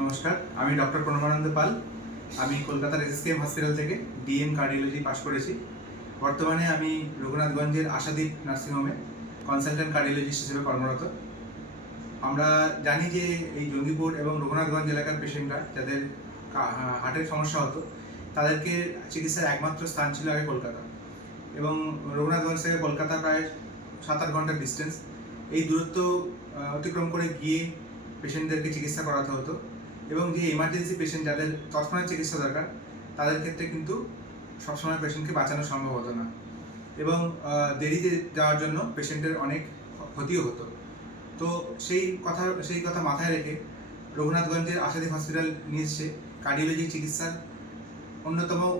নমস্কার, আমি ডক্টর প্রণবানন্দ পাল। আমি কলকাতার এসএসকেএম হসপিটাল থেকে ডিএম কার্ডিওলজি পাশ করেছি। বর্তমানে আমি রঘুনাথগঞ্জের আশাদ্বীপ নার্সিংহোমে কনসালট্যান্ট কার্ডিওলজিস্ট হিসেবে কর্মরত। আমরা জানি যে এই জঙ্গিপুর এবং রঘুনাথগঞ্জ এলাকার পেশেন্টরা যাদের হার্টের সমস্যা হতো, তাদেরকে চিকিৎসার একমাত্র স্থান ছিল আগে কলকাতা। এবং রঘুনাথগঞ্জ থেকে কলকাতা প্রায় 7-8 ঘন্টার ডিস্টেন্স। এই দূরত্ব অতিক্রম করে গিয়ে পেশেন্টদেরকে চিকিৎসা করাতে হতো। এবং যে এমার্জেন্সি পেশেন্ট যাদের তৎক্ষণাৎ চিকিৎসা দরকার, তাদের ক্ষেত্রে কিন্তু সবসময় পেশেন্টকে বাঁচানো সম্ভব হতো না। এবং দেরিতে যাওয়ার জন্য পেশেন্টের অনেক ক্ষতিও হতো। তো সেই কথা মাথায় রেখে রঘুনাথগঞ্জের আশাদ্বীপ হসপিটাল নিয়ে এসছে কার্ডিওলজি চিকিৎসার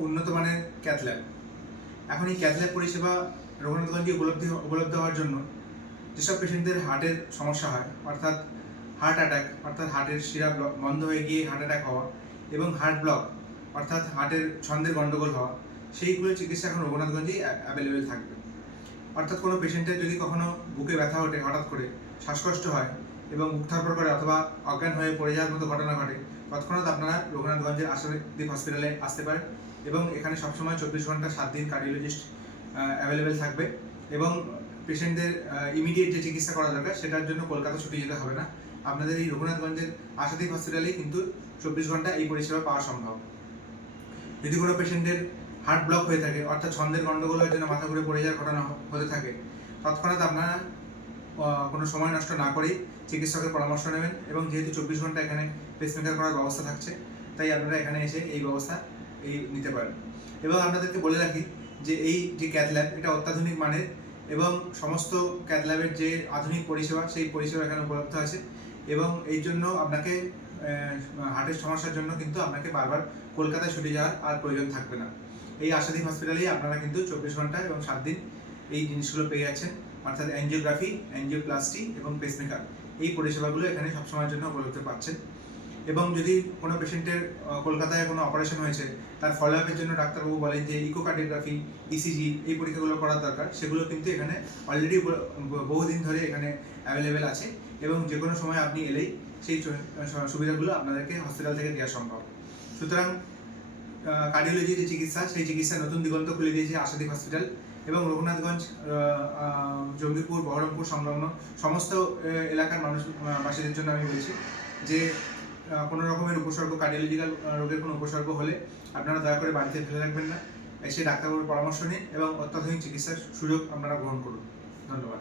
উন্নত মানের ক্যাথ ল্যাব। এখন এই ক্যাথ ল্যাব পরিষেবা রঘুনাথগঞ্জে উপলব্ধ হওয়ার জন্য যেসব পেশেন্টদের হার্টের সমস্যা হয়, অর্থাৎ হার্ট অ্যাটাক অর্থাৎ হার্টের শিরা বন্ধ হয়ে গিয়ে হার্ট অ্যাটাক হওয়া, এবং হার্ট ব্লক অর্থাৎ হার্টের ছন্দের গণ্ডগোল হওয়া, সেইগুলোর চিকিৎসা এখন রঘুনাথগঞ্জেই অ্যাভেলেবেল থাকবে। অর্থাৎ কোনো পেশেন্টের যদি কখনো বুকে ব্যথা ওঠে, হঠাৎ করে শ্বাসকষ্ট হয় এবং বুক ধরপড় করে অথবা অজ্ঞান হয়ে পড়ে যাওয়ার মতো ঘটনা ঘটে, তৎক্ষণাৎ আপনারা রঘুনাথগঞ্জের আশাদ্বীপ হসপিটালে আসতে পারেন। এবং এখানে সবসময় 24 ঘন্টা 7 দিন কার্ডিওলজিস্ট অ্যাভেলেবেল থাকবে। এবং পেশেন্টদের ইমিডিয়েট যে চিকিৎসা করা দরকার, সেটার জন্য কলকাতা ছুটে যেতে হবে না। আপনাদের এই রঘুনাথগঞ্জের আশাদ্বীপ হসপিটালেই কিন্তু 24 ঘন্টা এই পরিষেবা পাওয়া সম্ভব। যদি কোনো পেশেন্টের হার্ট ব্লক হয়ে থাকে, অর্থাৎ ছন্দের গণ্ডগোলের জন্য মাথা ঘুরে পড়ে যাওয়ার ঘটনা হতে থাকে, তৎক্ষণাৎ আপনারা কোনো সময় নষ্ট না করেই চিকিৎসকের পরামর্শ নেবেন। এবং যেহেতু 24 ঘন্টা এখানে পেসমেকার করার ব্যবস্থা থাকছে, তাই আপনারা এখানে এসে এই ব্যবস্থা নিতে পারেন। এবং আপনাদেরকে বলে রাখি যে এই যে ক্যাথ ল্যাব, এটা অত্যাধুনিক মানের, এবং সমস্ত ক্যাথ ল্যাবের যে আধুনিক পরিষেবা, সেই পরিষেবা এখানে উপলব্ধ আছে। এবং এই জন্য আপনাকে হার্টের সমস্যার জন্য কিন্তু আপনাকে বারবার কলকাতায় ছুটে যাওয়ার আর প্রয়োজন থাকবে না। এই আশাদ্বীপ হসপিটালেই আপনারা কিন্তু 24 ঘন্টা এবং 7 দিন এই জিনিসগুলো পেয়ে যাচ্ছেন, অর্থাৎ অ্যাঞ্জিওগ্রাফি, অ্যাঞ্জিওপ্লাস্টি এবং পেসমেকার। এই পরিষেবাগুলো এখানে সবসময়ের জন্য উপলব্ধ পাচ্ছেন। এবং যদি কোনো পেশেন্টের কলকাতায় কোনো অপারেশন হয়েছে, তার ফলো আপের জন্য ডাক্তারবাবু বলেন যে ইকোকার্ডিওগ্রাফি, ইসিজি এই পরীক্ষাগুলো করার দরকার, সেগুলো কিন্তু এখানে অলরেডি বহুদিন ধরে এখানে অ্যাভেলেবেল আছে। এবং যে কোনো সময় আপনি এলেই সেই সুবিধাগুলো আপনাদেরকে হসপিটাল থেকে দেওয়া সম্ভব। সুতরাং কার্ডিওলজি যে চিকিৎসা, সেই চিকিৎসা নতুন দিগন্ত খুলে দিয়েছে আশাদ্বীপ হসপিটাল। এবং রঘুনাথগঞ্জ, জঙ্গিপুর, বহরমপুর সংলগ্ন সমস্ত এলাকার বাসীদের জন্য আমি বলছি যে কোনো রকমের উপসর্গ, কার্ডিওলজিক্যাল রোগের কোনো উপসর্গ হলে আপনারা দয়া করে বাড়িতে ফেলে রাখবেন না, এসে ডাক্তারবাবুর পরামর্শ নিন এবং অত্যাধুনিক চিকিৎসার সুযোগ আপনারা গ্রহণ করুন। ধন্যবাদ।